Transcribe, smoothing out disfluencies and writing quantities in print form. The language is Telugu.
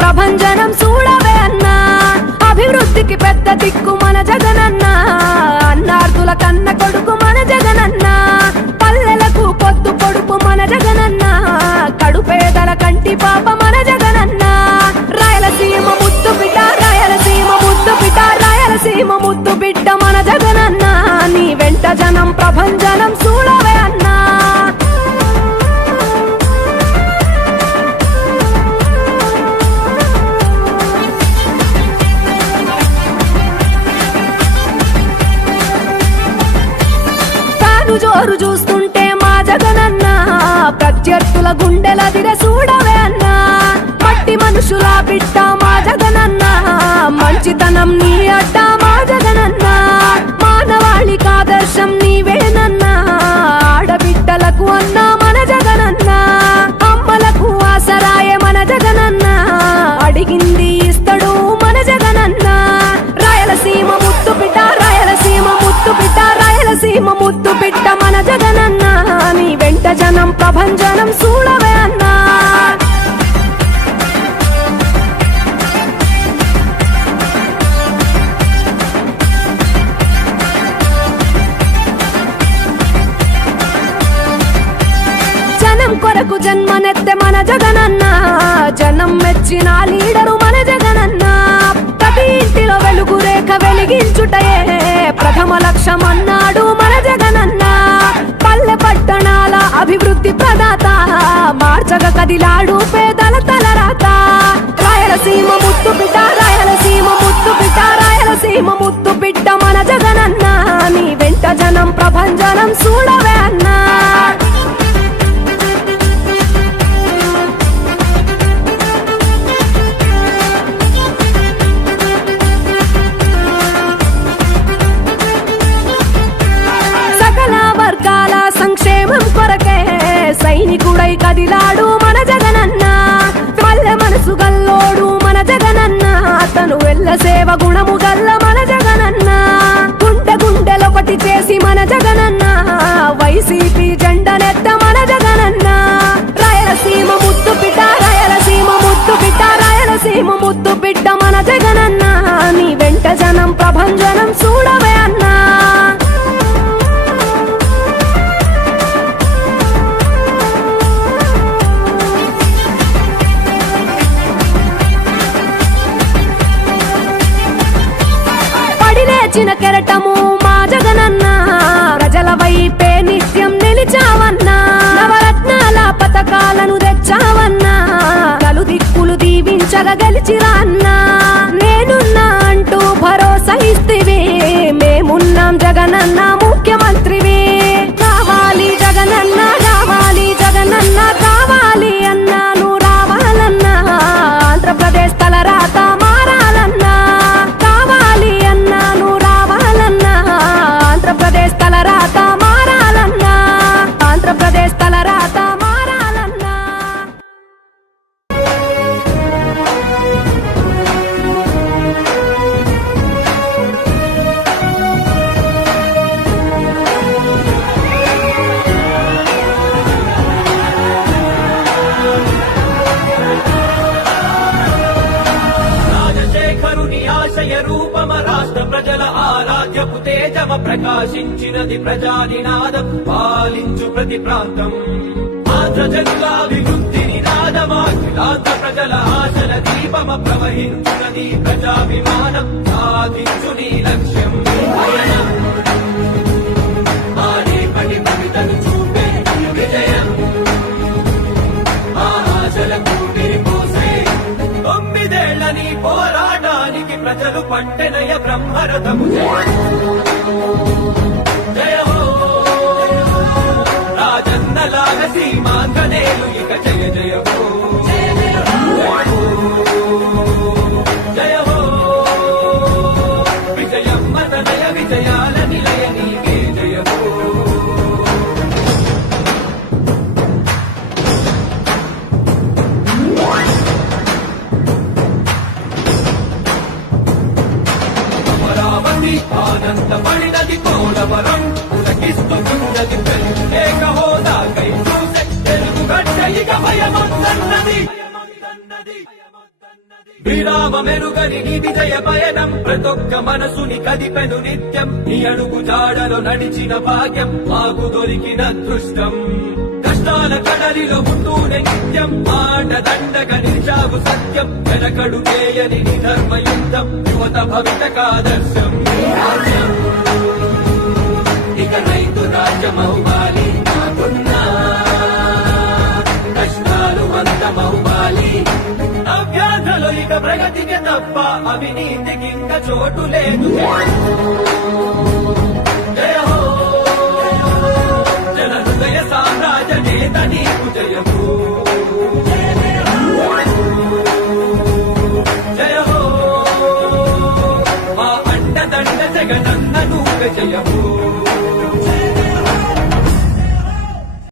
ప్రభంజనం చూడవే అన్నా, అభివృద్ధికి పెద్ద దిక్కు మన జగనన్నా, అన్నార్థుల కన్న కొడుకు మన జగనన్నా, పల్లెలకు పొద్దు పొడుపు మన జగనన్నా, కడుపేదల కంటి పాప మన జగనన్నా, రాయలసీమ ముద్దు బిడ్డ, రాయలసీమ ముద్దు బిడ్డ, రాయలసీమ ముద్దు బిడ్డ మన జగనన్నా, నీ వెంట జనం ప్రభంజనం చూడవే అన్నా. జోరు చూస్తుంటే మా జగనన్నా, ప్రత్యర్థుల గుండెలదిరే చూడవే అన్నా, మట్టి మనుషుల బిడ్డ మా జగనన్నా, మంచితనం నీ అడ్డ మా జగనన్నా, మానవాళికి ఆదర్శం నీవేనన్నా, ఆడబిడ్డలకు అన్నా మన జగనన్నా, అమ్మలకు ఆసరాయే మన జగనన్నా, అడిగింది ఇస్తడు మన జగనన్నా, రాయలసీమ ముద్దు బిడ్డ, రాయలసీమ ముద్దు బిడ్డ, రాయలసీమ ముద్దు బిడ్డ మన జగనన్నా, నీ వెంట జనం ప్రభంజనం చూడవే అన్నా. జనం కొరకు జన్మనెత్తే మన జగనన్నా, జనం మెచ్చిన లీడరు మన జగనన్నా, ప్రతి ఇంటిలో వెలుగు రేఖ వెలిగించుటయే ప్రథమ లక్ష్యం అన్నాడు మన జగనన్నా, పల్లె పట్టణాల అభివృద్ధి ప్రదాత, మార్చగ కదిలాడు పేదల తలరాత, రాయలసీమ ముద్దు బిడ్డ, రాయలసీమ ముద్దు బిడ్డ, రాయలసీమ ముద్దు బిడ్డ మన జగనన్నా, నీ వెంట జనం ప్రభంజనం చూడవే అన్నా. సంక్షేమం కొరకే సైనికుడై కదిలాడు మన జగనన్నా, పల్లె మనసు గల్లోడు మన జగనన్నా, అతను వెళ్ళ సేవ గుణము గల్ల మన జగనన్నా, గుండె గుండెలొకటి చేసి మన జగనన్నా, వైసీపీ జెండనెత్త మన జగనన్నా, రాయలసీమ ముద్దు బిడ్డ, రాయలసీమ ముద్దు బిడ్డ, రాయలసీమ ముద్దు బిడ్డ మన జగనన్నా, నీ వెంట జనం ప్రభంజనం చూడవే అన్నా. తెచ్చిన కెరటము మా జగనన్న ప్రజల వైపే నిత్యం నిలిచావన్నా నవరత్నాల పథకాలను తెచ్చావన్నా నలు దిక్కులు దీవించగా గెలిచిరా అన్నా నేనున్నా అంటూ భరోసా ఇస్తివి మేమున్నాం జగనన్న ముఖ్యమంత్రివి కావాలి జగనన్న రావాలి జగనన్న కావాలి అన్నా నువ్వు రావాలన్నా ఆంధ్రప్రదేశ్ తలరాత మారాలన్నా కావాలి అన్నా నువ్వు రావాలన్నా ఆంధ్రప్రదేశ్ తలరాత మారాలన్నా ఆంధ్రప్రదేశ్ తలరాత మారాలన్నా రాజశేఖరుని ఆశయ రూపమ రాష్ట్ర ప్రజల ఆరాధ్యపు తేజమ ప్రకాశించినది ప్రజానినాదం పాలించు ప్రతి ప్రాంతం ఆంధ్ర జనులాభివృద్ధి నినాదమాఖిలాంధ్ర ప్రజల ఆశల దీపమ ప్రవహించునది ప్రజాభిమానం సాధించు నీ లక్ష్యం పయనం ఆరేపటి కవితను చూపే విజయం ఆశలకు విరిపోసే 9 ఏళ్ల నీ పోరాటానికి ప్రజలు పట్టెనయ బ్రహ్మరథము జయ హో రాజన్నలాగ సీమాంగనేలు ఇక జయ జయ హో జయ హో విజయమ్మ తనయ విజయాల నిలయ నీకే జయ హో అమరావతి ఆనందపడినది పోలవరం పులకిస్తున్నది ప్రత్యేక హోదాకై చూసే తెలుగు గడ్డ ఇక భయమొద్దన్నది విరామ మెరుగని నీ విజయ పయనం ప్రతొక్క మనసుని కదిపెను నిత్యం నీ అడుగు జాడలో నడిచిన భాగ్యం మాకు దొరికిన అదృష్టం కష్టాల కడలిలో ఉంటూనే నిత్యం మాట దండగా నిలిచావు సత్యం వెనకడు చేయని నీ ధర్మయుద్ధం యువత భవితకాదర్శం రాజ్యం ఇక రైతు రాజ్యమవ్వాలి నాకున్నా కష్టాలు అంతమవ్వాలి అభ్యాసలో ఇక ప్రగతికి తప్ప అవినీతికి ఇంకా చోటు లేదు జయ హో జన హృదయ సామ్రాజ్య నేత నీకు జయము జయ హో మా అండదండ జగనన్న నువ్వే జయము